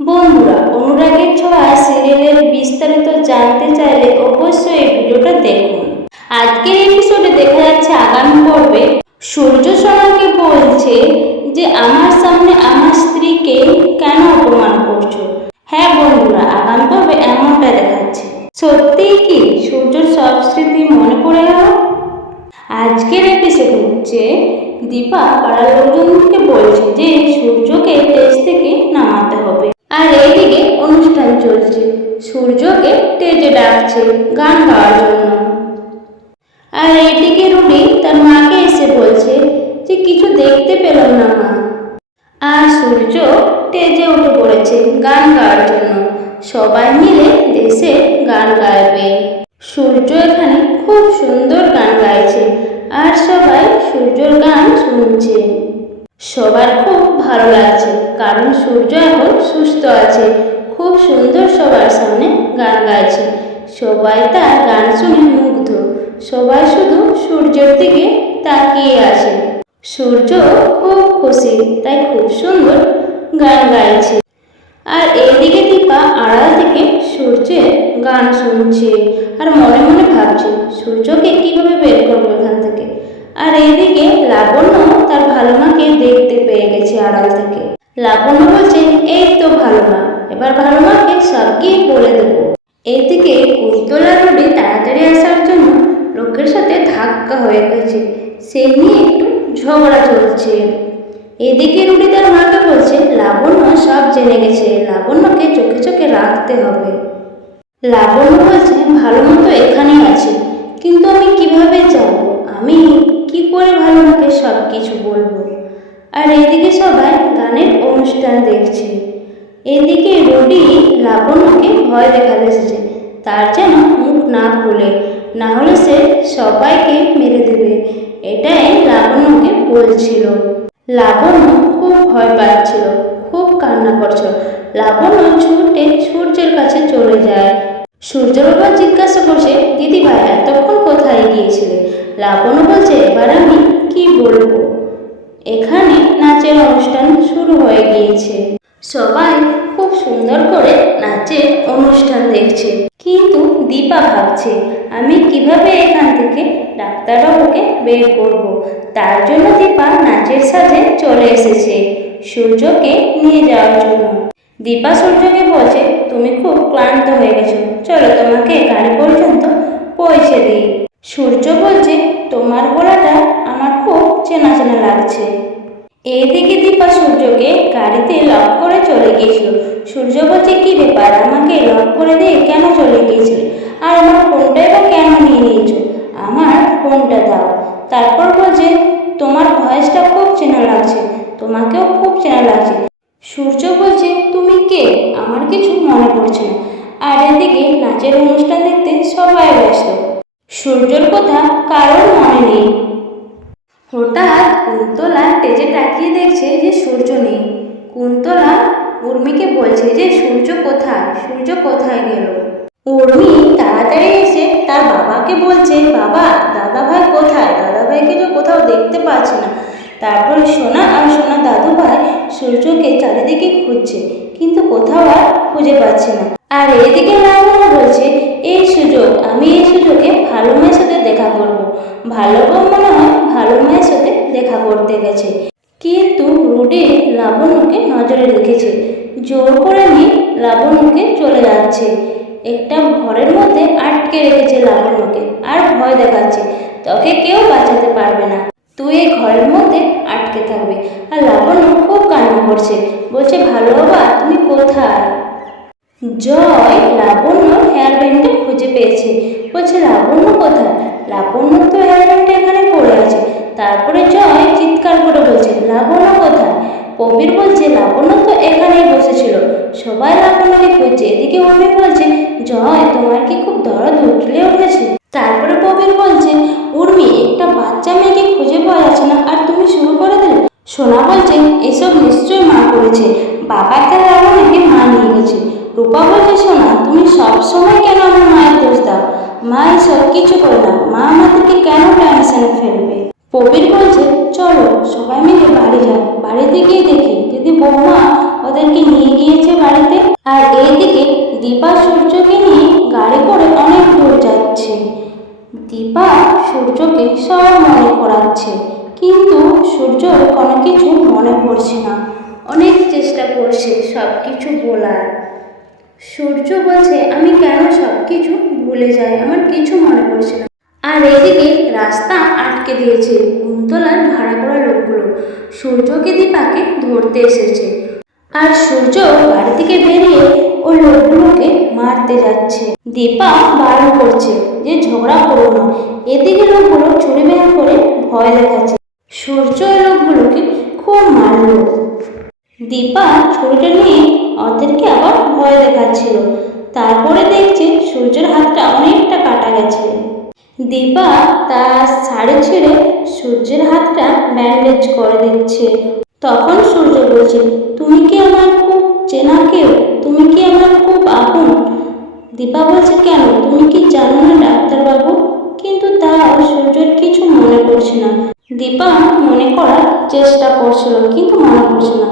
বন্ধুরা, অনুরাগের ছোঁয়া সিরিয়ালের বিস্তারিত জানতে চাইলে অবশ্যই এই ভিডিওটা দেখুন। আজকের এপিসোডে দেখা যাচ্ছে আগামী পর্বে সূর্য সোনাকে বলছে যে, আমার সামনে আমার স্ত্রীকে কেন অপমান করছ? হ্যাঁ বন্ধুরা, আগামী পর্বে এমনটা দেখাচ্ছে। সত্যিই কি সূর্যর সব স্মৃতি মনে পড়ে গেল? আজকের এপিসোড হচ্ছে দীপা পাড়ার লোকজনকে বলছে যে সূর্যকে টেজ থেকে নামাতে হবে আর এইদিকে অনুষ্ঠান চলছে সূর্যকে টেজে ডাকছে গান গাওয়ার জন্য। আর এইদিকে রুবি তার মাকে এসে বলছে যে, কিছু দেখতে পেলাম না মা। আর সূর্য টেজে উঠে পড়েছে গান গাওয়ার জন্য। সবাই মিলে দেশে গান গাইবে। সূর্য এখানে খুব সুন্দর গান গাইছে আর সবাই সূর্যর গান শুনছে। সবার খুব ভালো লাগছে কারণ সূর্য এখন সুস্থ আছে, খুব সুন্দর সবার সামনে গান গাইছে। সবাই তার গান শুনে মুগ্ধ। সবাই শুধু সূর্যের দিকে তাকিয়ে আছে। সূর্য খুব খুশি, তাই খুব সুন্দর গান গাইছে। আর এইদিকে দীপা আড়াল থেকে সূর্যের গান শুনছে আর মনে মনে ভাবছে, সূর্যকে কীভাবে বের করব এখান থেকে? আর এইদিকে লাবণ্য তার ভালো মাকে দেখতে পেয়ে গেছে আড়াল থেকে। লাবণ্য বলছে, এই তো ভালো মা, এবার ভালো মাকে সব গিয়ে বলে দেবো। এইদিকে কুন্তলা রুডি তাড়াতাড়ি আসার জন্য লোকের সাথে ধাক্কা হয়ে গেছে। সেই নিয়ে একটু ঝগড়া চলছে। এদিকে রুডি তার মাকে বলছে, লাবণ্য সব জেনে গেছে। লাবণ্যকে চোখে চোখে রাখতে হবে। লাবণ্য বলছে, ভালো মতো এখানেই আছে। কিন্তু আমি কীভাবে যাব আমি কি করে ভালো মুখে সব কিছু বলব? আর এদিকে সবাই গানের অনুষ্ঠান দেখছে। এদিকে রুডি লাবণ্যকে ভয় দেখাতে এসেছে। তার যেন মুখ না খুলে। না হলে সে সবাইকে মেরে দেবে। এটাই লাবণ্যকে বলছিল। লাবণ্য খুব ভয় পাচ্ছিল, খুব কান্না করছিল। লাবণ্য ছুটে সূর্যের কাছে চলে যায়। সূর্য বাবা জিজ্ঞাসা করছে, দিদি ভাই, এতক্ষণ কোথায় গিয়েছিলে? লাবণ্য বলছে, এবার আমি কি বলব? এখানে নাচের অনুষ্ঠান শুরু হয়ে গিয়েছে সবাই খুব সুন্দর করে নাচের অনুষ্ঠান দেখছে কিন্তু দীপা ভাবছে আমি কীভাবে এখান থেকে ডাক্তারবাবুকে বের করব। তার জন্য দীপা নাচের সাথে চলে এসেছে সূর্যকে নিয়ে যাওয়ার জন্য। দীপা সূর্যকে বলছে, তুমি খুব ক্লান্ত হয়ে গেছো। চলো তোমাকে গাড়ি পর্যন্ত পৌঁছে দিই। সূর্য বলছে, তোমার গলাটা আমার খুব চেনা চেনা লাগছে। এইদিকে দীপা সূর্যকে গাড়িতে লক করে চলে গিয়েছিল। সূর্য বলছে, কি ব্যাপার? আমাকে লক করে দিয়ে কেন চলে গিয়েছিলে? আর আমার ফোনটাই বা কেন নিয়ে নিয়েছো? আমার ফোনটা দাও। তারপর বলছে, তোমার ভয়েসটা খুব চেনা লাগছে, তোমাকেও খুব চেনা লাগছে। সূর্য বলছে, তুমি কে? আমার কিছু মনে পড়ছে না। আর এদিকে নাচের অনুষ্ঠান দেখতে সবাই ব্যস্ত। সূর্যর কথা কারোর মনে নেই। হঠাৎ কুন্তলা টেজে তাকিয়ে দেখছে যে সূর্য নেই। কুন্তলা উর্মিকে বলছে যে, সূর্য কোথায়? সূর্য কোথায় গেল? উর্মি তাড়াতাড়ি এসে তার বাবাকে বলছে বাবা দাদা ভাই কোথায় দাদা ভাইকে তো কোথাও দেখতে পাচ্ছে না তারপরে সোনা আর সোনা দাদু ভাই সূর্যকে চারিদিকে খুঁজছে, কিন্তু কোথাও আর খুঁজে পাচ্ছে না। আর এদিকে লাবণ্য বলছে, এই সুযোগ, আমি এই সুযোগে ভালো মায়ের সাথে দেখা করব। ভালো বউ মনে হয় ভালো মায়ের সাথে দেখা করতে গেছে। কিন্তু রুডি লাবণ্যকে নজরে রেখেছে। জোর করে নিয়ে লাবণ্যকে চলে যাচ্ছে। একটা ঘরের মধ্যে আটকে রেখেছে লাবণ্যকে, আর ভয় দেখাচ্ছে, তোকে কেউ বাঁচাতে পারবে না। তুই এই ঘরের মধ্যে আটকে থাকবে। আর লাবণ্য খুব কান্না করছে। বলছে, ভালো বাবা, তুমি কোথায়? জয় লাবণ্য হেয়ার ব্যান্ডটা খুঁজে পেয়েছে। বলছে, লাবণ্য কোথায়? লাবণ্য তো হেয়ার ব্যান্ডটা এখানে পড়ে আছে। তারপরে জয় চিৎকার করে বলছে, লাবণ্য কোথায়? কবির বলছে, লাবণ্য তো এখানেই বসেছিল। সবাই লাবণ্যকে খুঁজছে। এদিকে উর্মি বলছে, জয়, তোমার কি খুব দরদ উঠলে উঠেছে? তারপরে কবির বলছে, উর্মি সোনা বলছে, এসব নিশ্চয়ই মা করেছে। বাবার দ্বারা আমাকে মা নিয়ে গেছে। রূপা বলছে, সোনা, তুমি সবসময় কেন আমার মায়ের দোষ দাও? মা এসব কিছু করে না। মা আমাদেরকে কেন টেনশনে ফেলবে? প্রবীর বলছে, চলো, সবাই মিলে বাড়ি যাও বাড়িতে গিয়ে দেখি। যদি বৌমা ওদেরকে নিয়ে গিয়েছে বাড়িতে? আর এইদিকে দীপা সূর্যকে নিয়ে গাড়ি করে অনেক দূর যাচ্ছে। দীপা সূর্যকে সব মনে করাচ্ছে। কিন্তু সূর্য কোনো কিছু মনে পড়ছে না। অনেক চেষ্টা করছে সব কিছু বলার। সূর্য বলছে, আমি কেন সব কিছু ভুলে যাই? আমার কিছু মনে পড়ছে না। আর এদিকে রাস্তা আটকে দিয়েছে, কুন্তলার ভাড়া করা লোকগুলো। সূর্যকে দীপাকে ধরতে এসেছে। আর সূর্য বাড়ি থেকে বেরিয়ে ওই লোকগুলোকে মারতে যাচ্ছে। দীপা বারণ করছে যে ঝগড়া করো না। এদিকে লোকগুলো ছুরি বের করে ভয় দেখাচ্ছে। সূর্য লোকগুলোকে খুব মারলো। দীপা ছুরিটা নিয়ে ওদেরকে আবার ভয় দেখাচ্ছিল। তারপরে দেখছে সূর্যের হাতটা অনেকটা কাটা গেছে। দীপা তার শাড়ি ছেড়ে সূর্যের হাতটা ব্যান্ডেজ করে দিচ্ছে। তখন সূর্য বলছে, তুমি কি আমার খুব চেনা কেউ? তুমি কি আমার খুব আপন? দীপা বলছে, কেন? তুমি কি জানো না ডাক্তারবাবু? কিন্তু তাও সূর্যের কিছু মনে পড়ছে না। দীপা মনে করার চেষ্টা করছিল, কিন্তু মনে করছে না।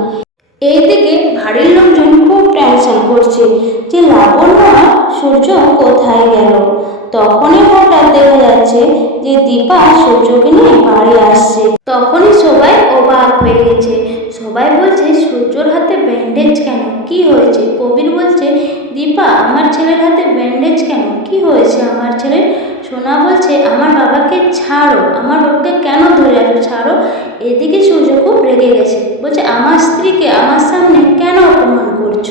এইদিকে বাড়ির লোকজন খুব টেনশন করছে যে লাবণ্য সূর্য কোথায় গেল। তখনই হঠাৎ দেখা যাচ্ছে যে দীপা সূর্যকে নিয়ে বাড়ি আসছে। তখনই সবাই অবাক হয়ে গেছে। সবাই বলছে, সূর্যর হাতে ব্যান্ডেজ কেন? কি হয়েছে? কবির বলছে, দীপা, আমার ছেলের হাতে ব্যান্ডেজ কেন? কি হয়েছে? আমার ছেলের সোনা বলছে, আমার বাবাকে ছাড়ো, আমার বাবাকে কেন ধরে আছো? ছাড়ো। এদিকে সূর্য খুব রেগে গেছে। বলছে, আমার স্ত্রীকে আমার সামনে কেন অপমান করছ?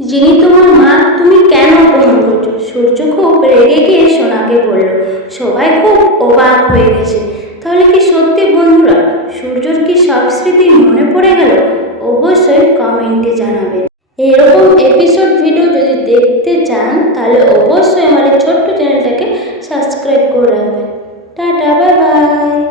যিনি তোমার মা, তুমি কেন অপমান করছ? সূর্য খুব রেগে গিয়ে সোনাকে বলল, সবাই খুব অবাক হয়ে গেছে। তাহলে কি সত্যি বন্ধুরা? সূর্যর কি সব স্মৃতি মনে পড়ে গেল? অবশ্যই কমেন্টে জানাবেন। এরকম এপিসোড ভিডিও যদি দেখতে চান, তাহলে অবশ্যই আমার ছোট্ট চ্যানেলটাকে সাবস্ক্রাইব করে রাখবেন। Tata bye bye